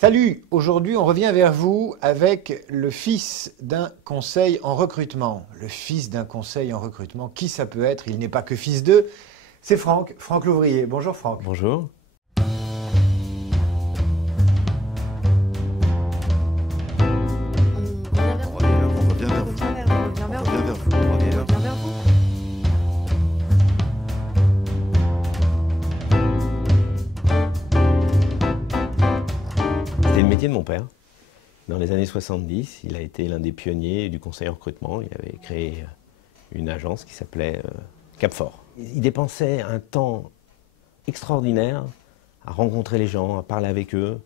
Salut, aujourd'hui on revient vers vous avec le fils d'un conseil en recrutement. Le fils d'un conseil en recrutement, qui ça peut être? Il n'est pas que fils d'eux, c'est Franck, Franck Louvrier. Bonjour Franck. Bonjour. On revient vers vous. On revient vers vous. On revient vers vous. C'était le métier de mon père. Dans les années 70, il a été l'un des pionniers du conseil en recrutement. Il avait créé une agence qui s'appelait Capfort. Il dépensait un temps extraordinaire à rencontrer les gens, à parler avec eux,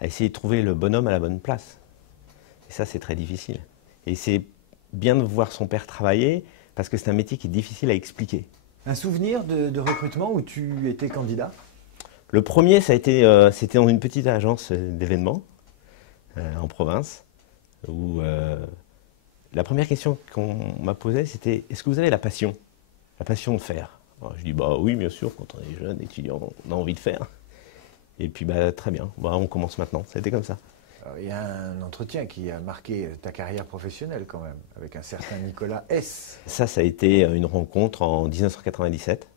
à essayer de trouver le bonhomme à la bonne place. Et ça, c'est très difficile. Et c'est bien de voir son père travailler, parce que c'est un métier qui est difficile à expliquer. Un souvenir de recrutement où tu étais candidat? Le premier, c'était dans une petite agence d'événements en province, où la première question qu'on m'a posée, c'était « Est-ce que vous avez la passion de faire ?» Alors, je dis bah, « Oui, bien sûr, quand on est jeune, étudiant, on a envie de faire. » Et puis, bah, très bien, bah, on commence maintenant. Ça a été comme ça. Alors, il y a un entretien qui a marqué ta carrière professionnelle quand même, avec un certain Nicolas S. Ça a été une rencontre en 1997.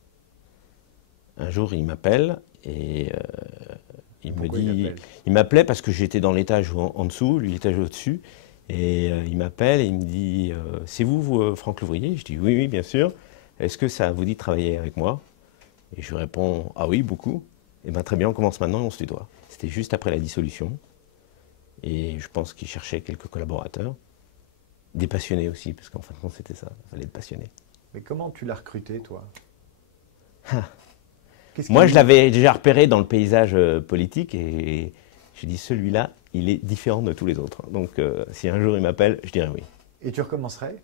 Un jour, il m'appelle et il me dit... Il m'appelait parce que j'étais dans l'étage en dessous, lui l'étage au-dessus. Et il m'appelle et il me dit « C'est vous, Franck Louvrier ?» Je dis « Oui, oui, bien sûr. Est-ce que ça vous dit de travailler avec moi ?» Et je lui réponds « Ah oui, beaucoup. » Eh bien très bien, on commence maintenant et on se tutoie. C'était juste après la dissolution. Et je pense qu'il cherchait quelques collaborateurs. Des passionnés aussi, parce qu'en fin de compte, c'était ça. Il fallait être passionné. Mais comment tu l'as recruté, toi? Moi, je l'avais déjà repéré dans le paysage politique et j'ai dit, celui-là, il est différent de tous les autres. Donc, si un jour il m'appelle, je dirais oui. Et tu recommencerais?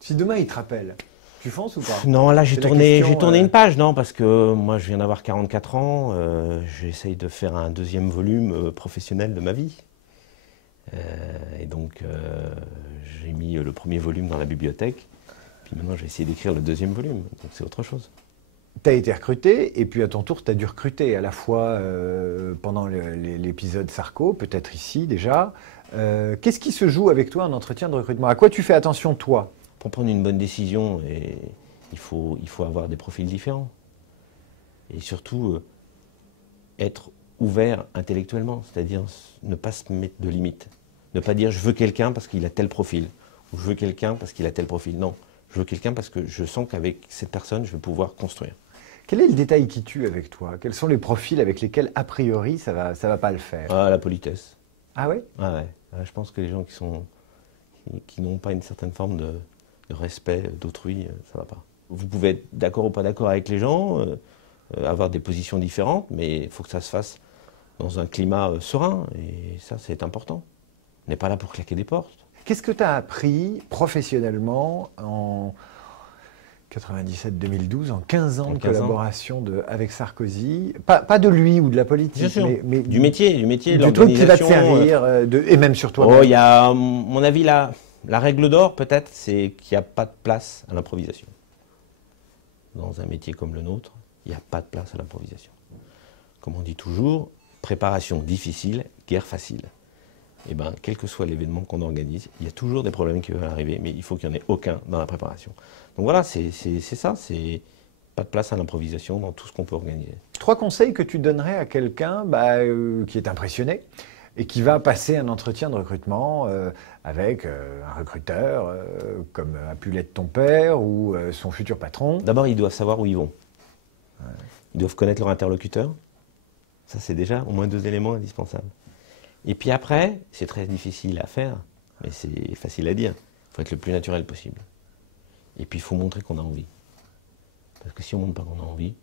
Si demain il te rappelle, tu fonces ou pas? Non, là, j'ai tourné question, une page, non, parce que moi, je viens d'avoir 44 ans. J'essaye de faire un deuxième volume professionnel de ma vie. Et donc, j'ai mis le premier volume dans la bibliothèque. Puis maintenant, j'ai essayé d'écrire le deuxième volume. Donc, c'est autre chose. Tu as été recruté, et puis à ton tour, tu as dû recruter à la fois pendant l'épisode Sarko, peut-être ici déjà. Qu'est-ce qui se joue avec toi en entretien de recrutement? À quoi tu fais attention, toi? Pour prendre une bonne décision, il faut avoir des profils différents. Et surtout, être ouvert intellectuellement, c'est-à-dire ne pas se mettre de limites. Ne pas dire « je veux quelqu'un parce qu'il a tel profil » ou « je veux quelqu'un parce qu'il a tel profil ». Non, je veux quelqu'un parce que je sens qu'avec cette personne, je vais pouvoir construire. Quel est le détail qui tue avec toi? Quels sont les profils avec lesquels, a priori, ça va pas le faire? Ah, la politesse. Ah oui? Ah ouais. Je pense que les gens qui n'ont pas une certaine forme de respect d'autrui, ça va pas. Vous pouvez être d'accord ou pas d'accord avec les gens, avoir des positions différentes, mais il faut que ça se fasse dans un climat serein, et ça, c'est important. On n'est pas là pour claquer des portes. Qu'est-ce que tu as appris professionnellement en 97-2012, en 15 ans de collaboration avec Sarkozy? Pas de lui ou de la politique, mais du métier, du truc qui va te servir, et même sur toi-même. Oh, il y a, à mon avis, la règle d'or, peut-être, c'est qu'il n'y a pas de place à l'improvisation. Dans un métier comme le nôtre, il n'y a pas de place à l'improvisation. Comme on dit toujours, préparation difficile, guerre facile. Eh bien, quel que soit l'événement qu'on organise, il y a toujours des problèmes qui peuvent arriver, mais il faut qu'il n'y en ait aucun dans la préparation. Donc voilà, c'est ça, c'est pas de place à l'improvisation dans tout ce qu'on peut organiser. 3 conseils que tu donnerais à quelqu'un qui est impressionné et qui va passer un entretien de recrutement avec un recruteur, comme a pu l'être ton père ou son futur patron? D'abord, ils doivent savoir où ils vont. Ouais. Ils doivent connaître leur interlocuteur. Ça, c'est déjà au moins 2 éléments indispensables. Et puis après, c'est très difficile à faire, mais c'est facile à dire. Il faut être le plus naturel possible. Et puis il faut montrer qu'on a envie. Parce que si on ne montre pas qu'on a envie,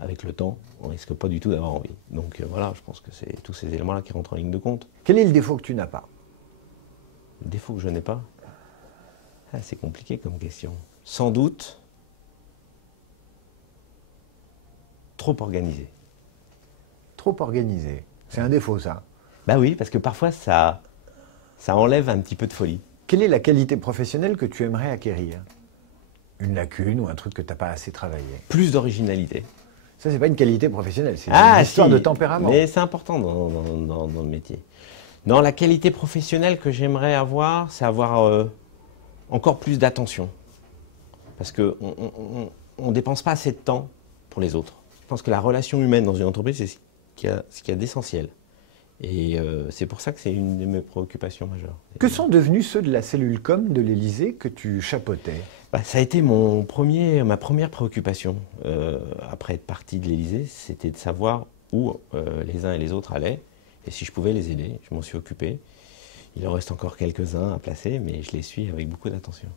avec le temps, on ne risque pas du tout d'avoir envie. Donc voilà, je pense que c'est tous ces éléments-là qui rentrent en ligne de compte. Quel est le défaut que tu n'as pas? Le défaut que je n'ai pas? C'est compliqué comme question. Sans doute, trop organisé. Trop organisé. C'est un défaut, ça? Bah oui, parce que parfois, ça enlève un petit peu de folie. Quelle est la qualité professionnelle que tu aimerais acquérir? Une lacune ou un truc que tu n'as pas assez travaillé? Plus d'originalité. Ça, c'est pas une qualité professionnelle, c'est une histoire de tempérament. Mais c'est important dans le métier. Non, la qualité professionnelle que j'aimerais avoir, c'est avoir encore plus d'attention. Parce qu'on ne dépense pas assez de temps pour les autres. Je pense que la relation humaine dans une entreprise, c'est ce qu'il y a d'essentiel. Et c'est pour ça que c'est une de mes préoccupations majeures. Que sont devenus ceux de la cellule com de l'Élysée que tu chapeautais? Ça a été ma première préoccupation après être parti de l'Élysée, c'était de savoir où les uns et les autres allaient et si je pouvais les aider. Je m'en suis occupé. Il en reste encore quelques-uns à placer, mais je les suis avec beaucoup d'attention.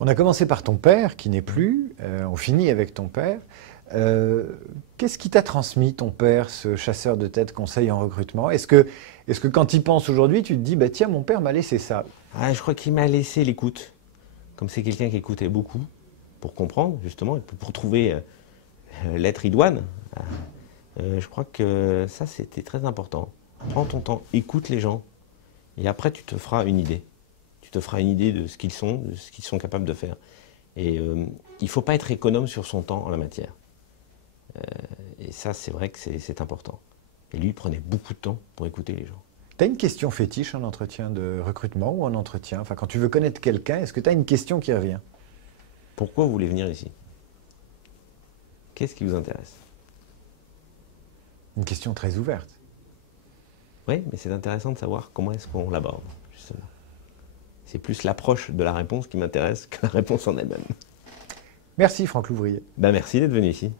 On a commencé par ton père, qui n'est plus. On finit avec ton père. Qu'est-ce qui t'a transmis ton père, ce chasseur de tête conseil en recrutement? Est-ce que quand il pense aujourd'hui, tu te dis, bah, tiens, mon père m'a laissé ça? Je crois qu'il m'a laissé l'écoute. Comme c'est quelqu'un qui écoutait beaucoup, pour comprendre, justement, pour trouver l'être idoine, je crois que ça, c'était très important. Prends ton temps, écoute les gens, et après, tu te feras une idée. Tu te feras une idée de ce qu'ils sont, de ce qu'ils sont capables de faire. Et il ne faut pas être économe sur son temps en la matière. Et ça, c'est vrai que c'est important. Et lui, il prenait beaucoup de temps pour écouter les gens. Tu as une question fétiche en entretien de recrutement ou en entretien? Enfin, quand tu veux connaître quelqu'un, est-ce que tu as une question qui revient? Pourquoi vous voulez venir ici? Qu'est-ce qui vous intéresse? Une question très ouverte. Oui, mais c'est intéressant de savoir comment est-ce qu'on l'aborde, justement. C'est plus l'approche de la réponse qui m'intéresse que la réponse en elle-même. Merci Franck Louvrier. Merci d'être venu ici.